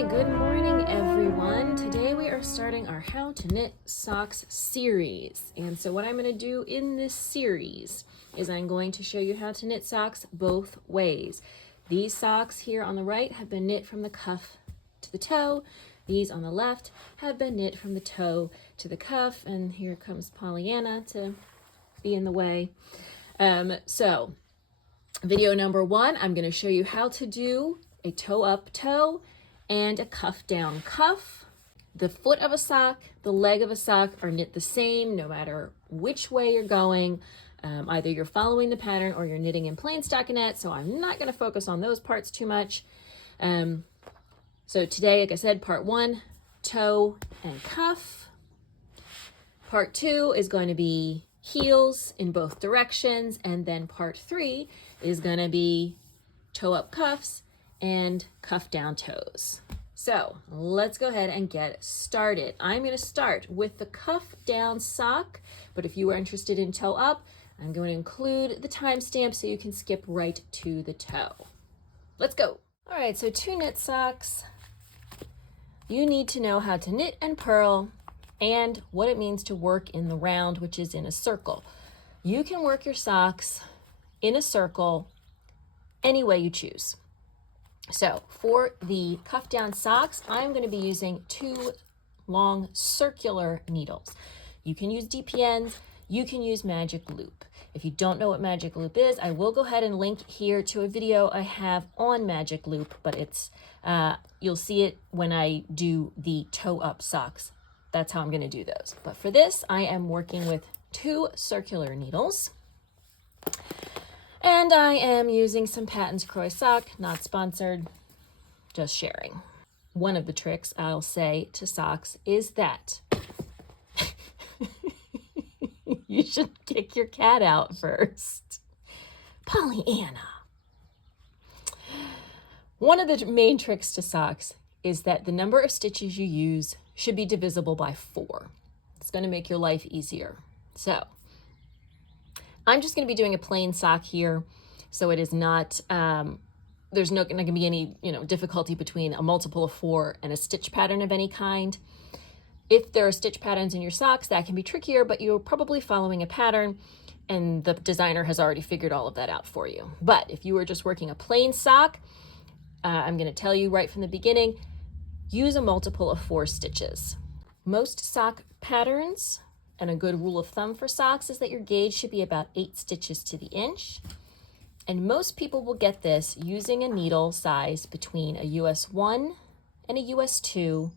Hi, good morning everyone. Today we are starting our How to Knit Socks series. And so what I'm going to do in this series is I'm going to show you how to knit socks both ways. These socks here on the right have been knit from the cuff to the toe. These on the left have been knit from the toe to the cuff. And here comes Pollyanna to be in the way. So video number one, I'm going to show you how to do a toe up toe and a cuff down cuff. The foot of a sock, the leg of a sock are knit the same no matter which way you're going. Either you're following the pattern or you're knitting in plain stockinette, so I'm not going to focus on those parts too much. So today, like I said, part one, toe and cuff. Part two is going to be heels in both directions, and then part three is going to be toe up cuffs and cuff down toes. So let's go ahead and get started. I'm going to start with the cuff down sock, but if you are interested in toe up, I'm going to include the timestamp so you can skip right to the toe. Let's go. All right, so to knit socks, you need to know how to knit and purl and what it means to work in the round, which is in a circle. You can work your socks in a circle any way you choose. So for the cuff down socks, I'm going to be using two long circular needles. You can use DPNs, you can use magic loop. If you don't know what magic loop is, I will go ahead and link here to a video I have on magic loop, but it's you'll see it when I do the toe up socks. That's how I'm going to do those. But for this, I am working with two circular needles. And I am using some Patton's Croy sock, not sponsored, just sharing. One of the tricks I'll say to socks is that you should kick your cat out first. Pollyanna. One of the main tricks to socks is that the number of stitches you use should be divisible by 4. It's going to make your life easier. So I'm just going to be doing a plain sock here, so it is not, there's not going to be any, difficulty between a multiple of 4 and a stitch pattern of any kind. If there are stitch patterns in your socks, that can be trickier, but you're probably following a pattern and the designer has already figured all of that out for you. But if you are just working a plain sock, I'm going to tell you right from the beginning, use a multiple of 4 stitches. Most sock patterns, and a good rule of thumb for socks, is that your gauge should be about 8 stitches to the inch. And most people will get this using a needle size between a US 1 and a US 2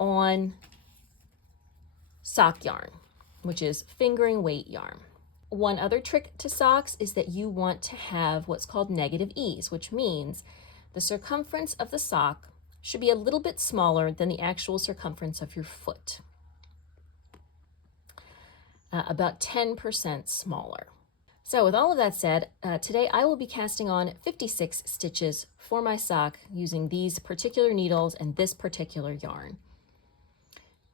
on sock yarn, which is fingering weight yarn. One other trick to socks is that you want to have what's called negative ease, which means the circumference of the sock should be a little bit smaller than the actual circumference of your foot. About 10% smaller. So with all of that said, today I will be casting on 56 stitches for my sock using these particular needles and this particular yarn.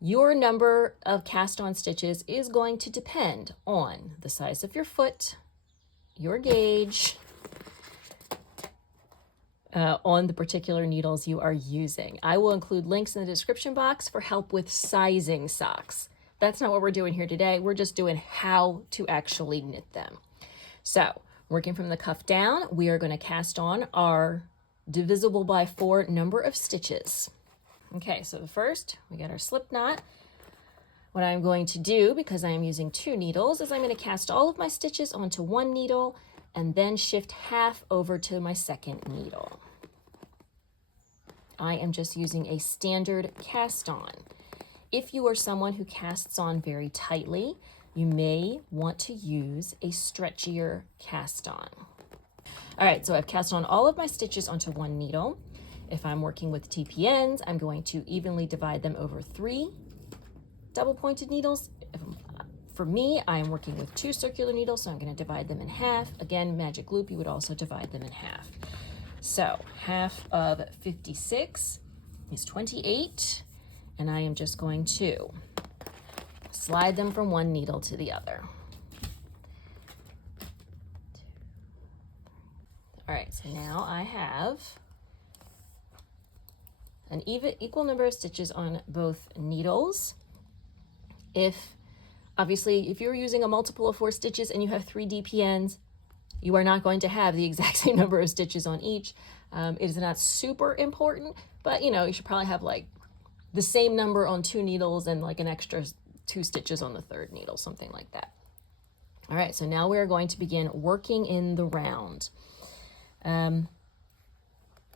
Your number of cast on stitches is going to depend on the size of your foot, your gauge, on the particular needles you are using. I will include links in the description box for help with sizing socks. That's not what we're doing here today. We're just doing how to actually knit them. So working from the cuff down, we are going to cast on our divisible by 4 number of stitches. Okay, so the first, we got our slip knot. What I'm going to do, because I am using 2 needles, is I'm going to cast all of my stitches onto one needle and then shift half over to my second needle. I am just using a standard cast on. If you are someone who casts on very tightly, you may want to use a stretchier cast on. All right, so I've cast on all of my stitches onto one needle. If I'm working with TPNs, I'm going to evenly divide them over 3 double pointed needles. For me, I'm working with 2 circular needles, so I'm going to divide them in half. Again, magic loop, you would also divide them in half. So half of 56 is 28, and I am just going to slide them from one needle to the other. All right, so now I have an equal number of stitches on both needles. Obviously, if you're using a multiple of 4 stitches and you have 3 DPNs, you are not going to have the exact same number of stitches on each. It is not super important, but you should probably have like the same number on 2 needles and like an extra 2 stitches on the 3rd needle, something like that. All right, so now we're going to begin working in the round.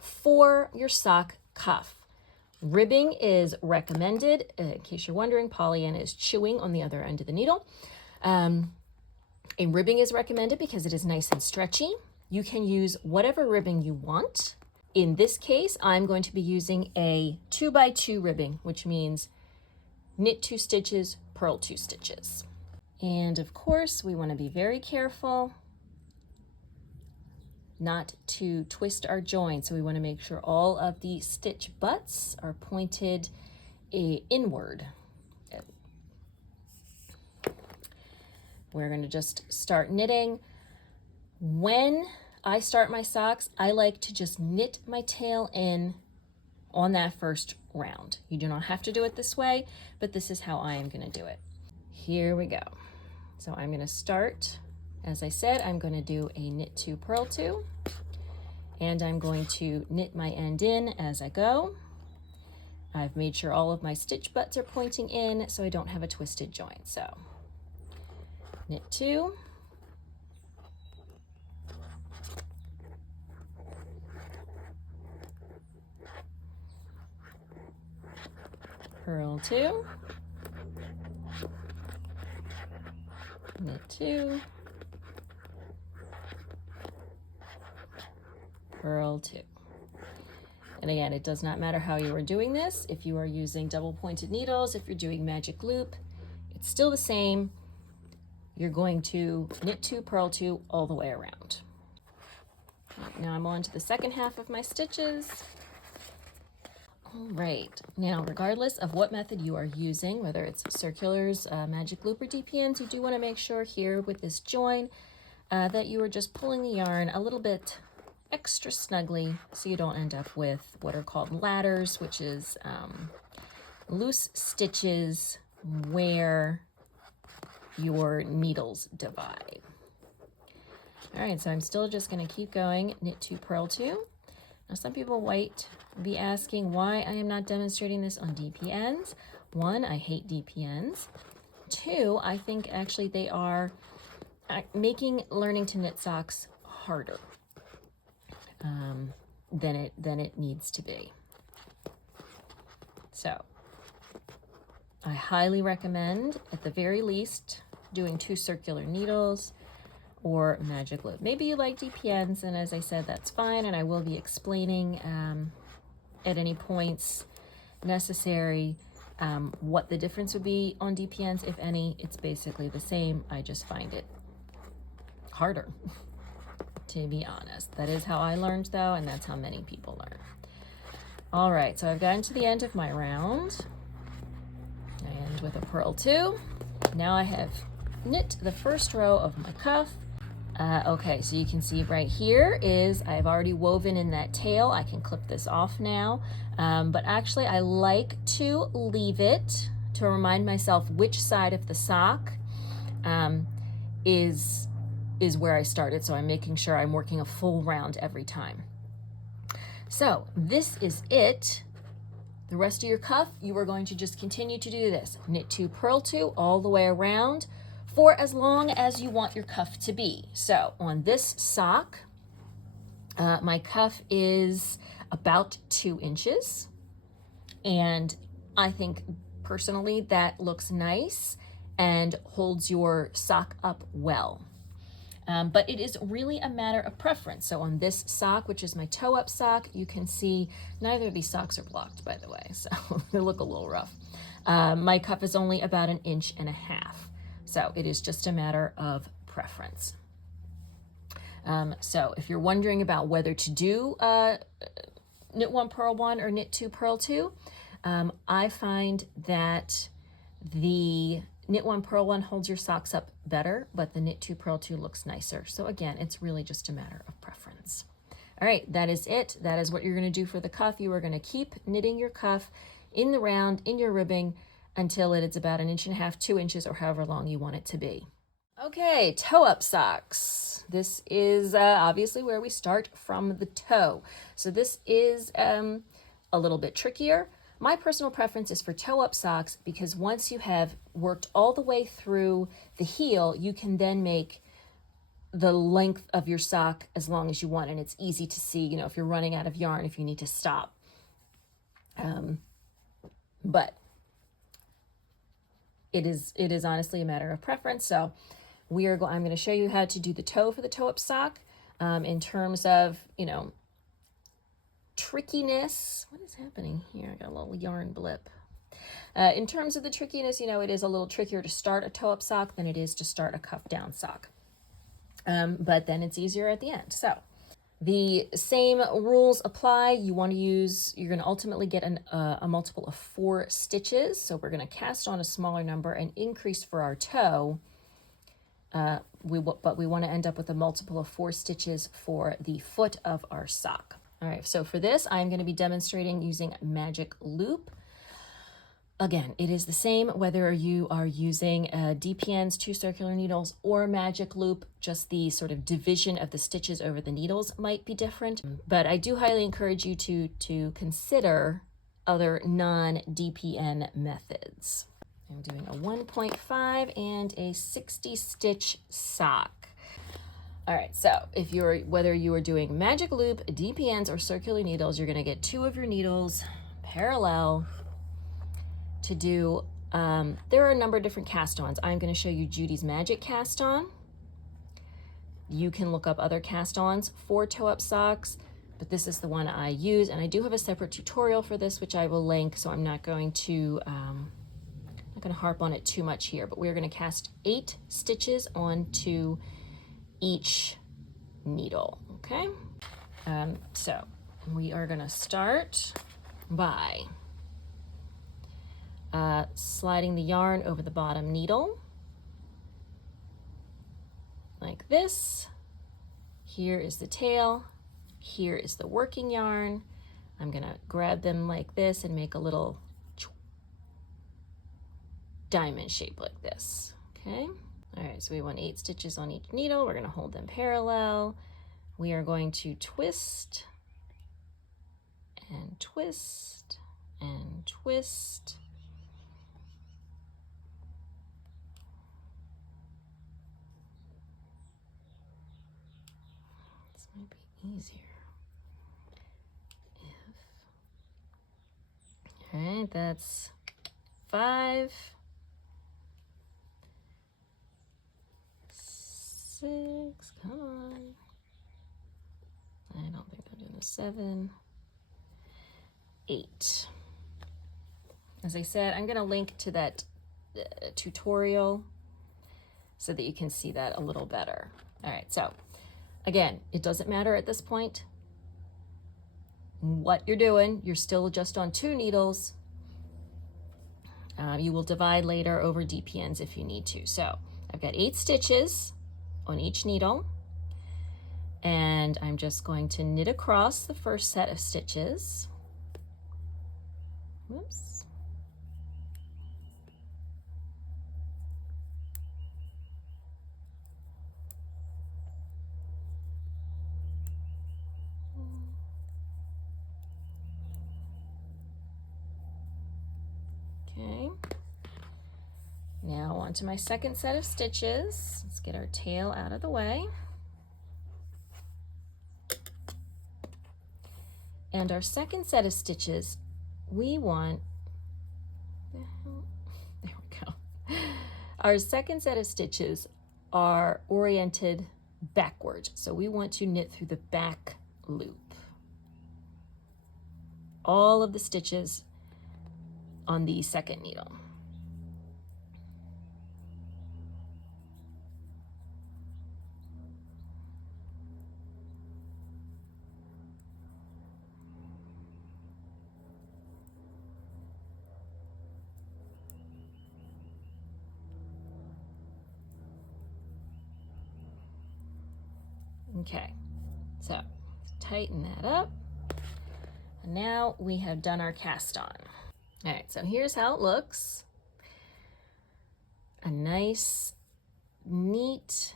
For your sock cuff, ribbing is recommended. In case you're wondering, Pollyanna is chewing on the other end of the needle. A ribbing is recommended because it is nice and stretchy. You can use whatever ribbing you want. In this case, I'm going to be using a 2x2 ribbing, which means knit 2 stitches, purl 2 stitches. And of course, we want to be very careful not to twist our join. So we want to make sure all of the stitch butts are pointed inward. We're going to just start knitting. When I start my socks, I like to just knit my tail in on that first round. You do not have to do it this way, but this is how I am going to do it. Here we go. So I'm going to start, as I said, I'm going to do a knit 2, purl 2, and I'm going to knit my end in as I go. I've made sure all of my stitch butts are pointing in so I don't have a twisted join. So knit 2, purl 2, knit 2, purl 2. And again, it does not matter how you are doing this. If you are using double pointed needles, if you're doing magic loop, it's still the same. You're going to knit 2, purl 2 all the way around. Now I'm on to the second half of my stitches. All right, now regardless of what method you are using, whether it's circulars, magic loop, or DPNs, you do want to make sure here with this join that you are just pulling the yarn a little bit extra snugly so you don't end up with what are called ladders, which is loose stitches where your needles divide. All right, so I'm still just going to keep going, knit 2, purl 2. Now some people might be asking why I am not demonstrating this on DPNs. 1, I hate DPNs. 2, I think actually they are making learning to knit socks harder than it needs to be. So I highly recommend, at the very least, doing 2 circular needles or magic loop. Maybe you like DPNs, and as I said, that's fine, and I will be explaining at any points necessary what the difference would be on DPNs, if any. It's basically the same. I just find it harder, to be honest. That is how I learned, though, and that's how many people learn. All right, so I've gotten to the end of my round. I end with a purl 2. Now I have knit the first row of my cuff. Okay, so you can see right here is I've already woven in that tail. I can clip this off now, but actually I like to leave it to remind myself which side of the sock is where I started. So I'm making sure I'm working a full round every time. So this is it. The rest of your cuff, you are going to just continue to do this. Knit 2, purl 2 all the way around for as long as you want your cuff to be. So on this sock, my cuff is about 2 inches. And I think personally that looks nice and holds your sock up well. But it is really a matter of preference. So on this sock, which is my toe-up sock, you can see neither of these socks are blocked, by the way, so they look a little rough. My cuff is only about 1.5 inches. So it is just a matter of preference. So if you're wondering about whether to do knit 1, purl 1 or knit 2, purl 2, I find that the knit 1, purl 1 holds your socks up better, but the knit 2, purl 2 looks nicer. So again, it's really just a matter of preference. All right, that is it. That is what you're going to do for the cuff. You are going to keep knitting your cuff in the round, in your ribbing, until it is about 1.5 inches, 2 inches, or however long you want it to be. Okay, toe-up socks. This is obviously where we start from the toe. So this is a little bit trickier. My personal preference is for toe-up socks because once you have worked all the way through the heel, you can then make the length of your sock as long as you want, and it's easy to see, you know, if you're running out of yarn, if you need to stop. But it is honestly a matter of preference. So I'm going to show you how to do the toe for the toe-up sock. In terms of, you know, trickiness, what is happening here? I got a little yarn blip. In terms of the trickiness, you know, it is a little trickier to start a toe-up sock than it is to start a cuff-down sock. But then it's easier at the end. So the same rules apply. You're going to ultimately get a multiple of 4 stitches. So we're going to cast on a smaller number and increase for our toe. But we want to end up with a multiple of 4 stitches for the foot of our sock. All right, so for this, I'm going to be demonstrating using magic loop. Again, it is the same whether you are using DPNs, 2 circular needles, or magic loop. Just the sort of division of the stitches over the needles might be different. But I do highly encourage you to consider other non-DPN methods. I'm doing a 1.5 and a 60 stitch sock. All right, so whether you are doing magic loop, DPNs, or circular needles, you're going to get 2 of your needles parallel to do, there are a number of different cast-ons. I'm going to show you Judy's Magic cast-on. You can look up other cast-ons for toe-up socks, but this is the one I use, and I do have a separate tutorial for this, which I will link, so I'm not going to harp on it too much here, but we're going to cast 8 stitches onto each needle, okay? So we are going to start by sliding the yarn over the bottom needle like this. Here is the tail, here is the working yarn. I'm gonna grab them like this and make a little diamond shape like this, okay? All right, so we want 8 stitches on each needle. We're gonna hold them parallel. We are going to twist and twist and twist. Might be easier all right, that's 5, 6, come on. I don't think I'm doing the 7, 8. As I said, I'm going to link to that tutorial so that you can see that a little better. All right, so again, it doesn't matter at this point what you're doing. You're still just on 2 needles. You will divide later over DPNs if you need to. So I've got 8 stitches on each needle, and I'm just going to knit across the first set of stitches. Whoops. Okay, now on to my second set of stitches. Let's get our tail out of the way. And our second set of stitches, we want, there we go. Our second set of stitches are oriented backwards. So we want to knit through the back loop. All of the stitches on the second needle. Okay, so Tighten that up. And now we have done our cast on. All right, so here's how it looks. A nice, neat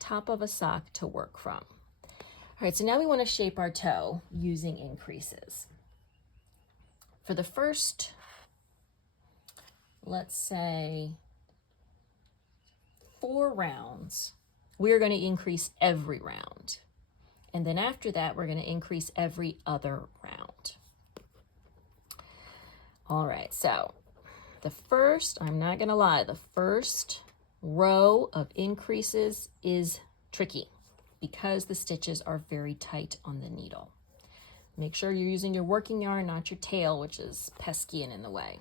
top of a sock to work from. All right, so now we want to shape our toe using increases. For the first, let's say, 4 rounds, we're going to increase every round. And then after that, we're going to increase every other round. All right, so the first, I'm not going to lie, the first row of increases is tricky because the stitches are very tight on the needle. Make sure you're using your working yarn, not your tail, which is pesky and in the way.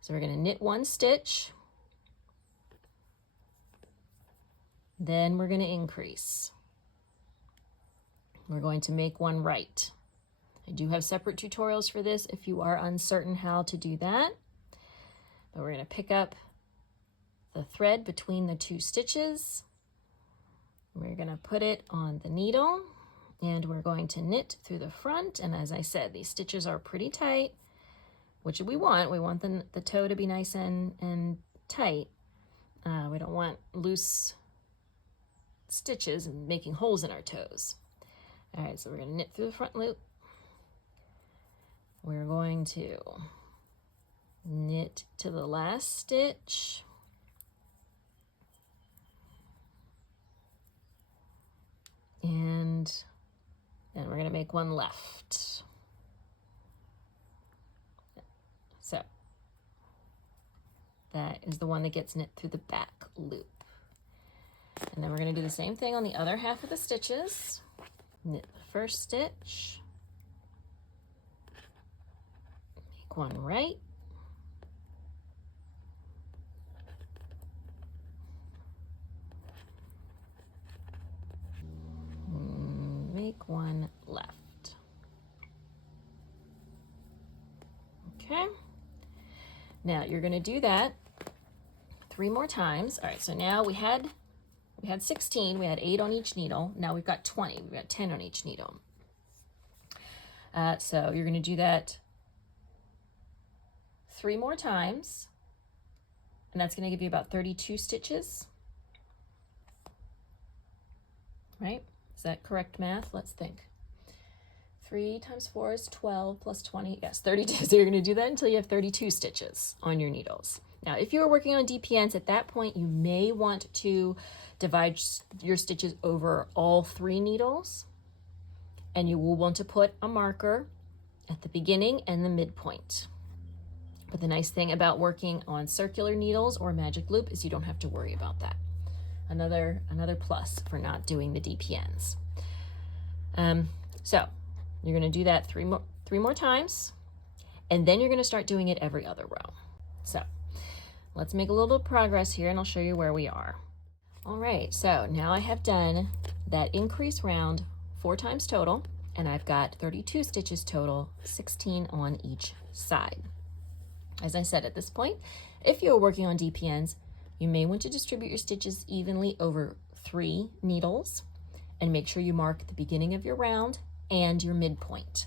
So we're going to knit 1 stitch. Then we're going to increase. We're going to make 1 right. I do have separate tutorials for this if you are uncertain how to do that. But we're going to pick up the thread between the 2 stitches. We're going to put it on the needle and we're going to knit through the front. And as I said, these stitches are pretty tight, which we want. We want the toe to be nice and tight. We don't want loose stitches and making holes in our toes. All right, so we're going to knit through the front loop. We're going to knit to the last stitch. And then we're going to make 1 left. So that is the one that gets knit through the back loop. And then we're going to do the same thing on the other half of the stitches. Knit the first stitch. Make 1 right. Make 1 left. Okay. Now you're going to do that 3 more times. All right, so now we had 16, we had 8 on each needle. Now we've got 20, we've got 10 on each needle. So you're going to do that 3 more times, and that's going to give you about 32 stitches. Right? Is that correct math? Let's think. 3 times 4 is 12 plus 20. Yes, 32. So you're going to do that until you have 32 stitches on your needles. Now, if you are working on DPNs, at that point, you may want to divide your stitches over all 3 needles. And you will want to put a marker at the beginning and the midpoint. But the nice thing about working on circular needles or magic loop is you don't have to worry about that. Another plus for not doing the DPNs. So you're going to do that 3 more times, and then you're going to start doing it every other row. So let's make a little progress here, and I'll show you where we are. All right, so now I have done that increase round 4 times total, and I've got 32 stitches total, 16 on each side. As I said, at this point, if you're working on DPNs, you may want to distribute your stitches evenly over 3 needles and make sure you mark the beginning of your round and your midpoint.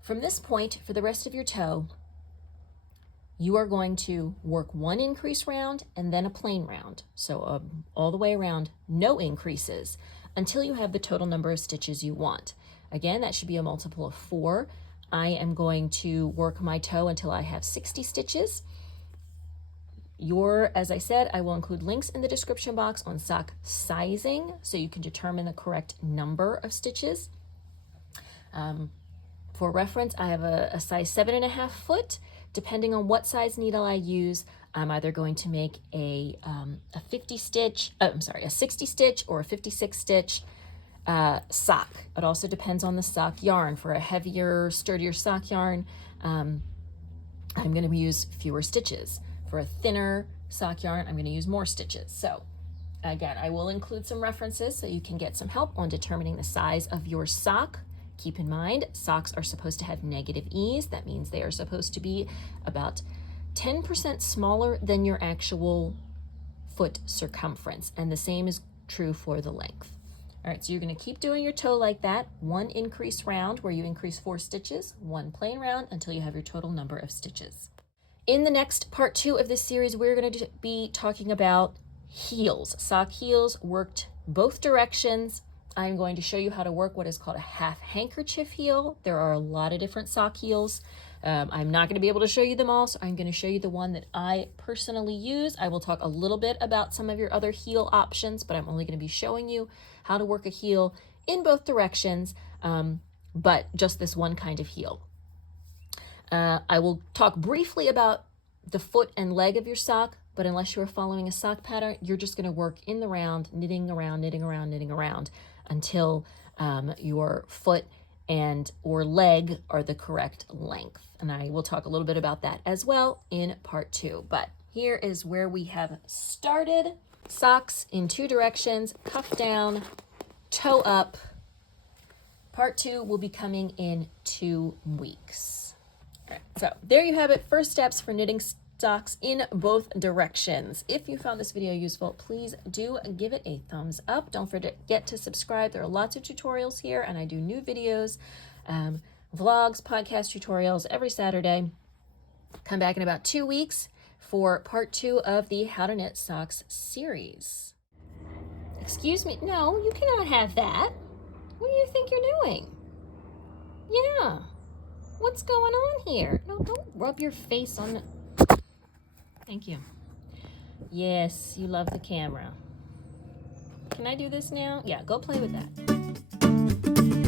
From this point, for the rest of your toe, you are going to work 1 increase round and then a plain round. So all the way around, no increases until you have the total number of stitches you want. Again, that should be a multiple of 4. I am going to work my toe until I have 60 stitches. As I said, I will include links in the description box on sock sizing so you can determine the correct number of stitches. For reference, I have a size 7.5 foot. Depending on what size needle I use, I'm either going to make a 60 stitch or a 56 stitch sock. It also depends on the sock yarn. For a heavier, sturdier sock yarn, I'm going to use fewer stitches. For a thinner sock yarn, I'm going to use more stitches. So again, I will include some references so you can get some help on determining the size of your sock. Keep in mind, socks are supposed to have negative ease. That means they are supposed to be about 10% smaller than your actual foot circumference. And the same is true for the length. All right, so you're going to keep doing your toe like that. One increase round where you increase 4 stitches, one plain round until you have your total number of stitches. In the next part 2 of this series, we're going to be talking about heels. Sock heels worked both directions. I'm going to show you how to work what is called a half handkerchief heel. There are a lot of different sock heels. I'm not going to be able to show you them all, so I'm going to show you the one that I personally use. I will talk a little bit about some of your other heel options, but I'm only going to be showing you how to work a heel in both directions, but just this one kind of heel. I will talk briefly about the foot and leg of your sock, but unless you're following a sock pattern, you're just going to work in the round, knitting around, knitting around, knitting around until your foot and or leg are the correct length. And I will talk a little bit about that as well in part 2. But here is where we have started. Socks in 2 directions, cuff down, toe up. Part 2 will be coming in 2 weeks. All right, so there you have it. First steps for knitting socks in both directions. If you found this video useful, please do give it a thumbs up. Don't forget to subscribe. There are lots of tutorials here, and I do new videos, vlogs, podcast tutorials every Saturday. Come back in about 2 weeks for part 2 of the How to Knit Socks series. Excuse me, no, you cannot have that. What do you think you're doing? Yeah, what's going on here? No, don't rub your face on the... Thank you. Yes, you love the camera. Can I do this now? Yeah, go play with that.